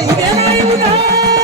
¡Ay, qué reina!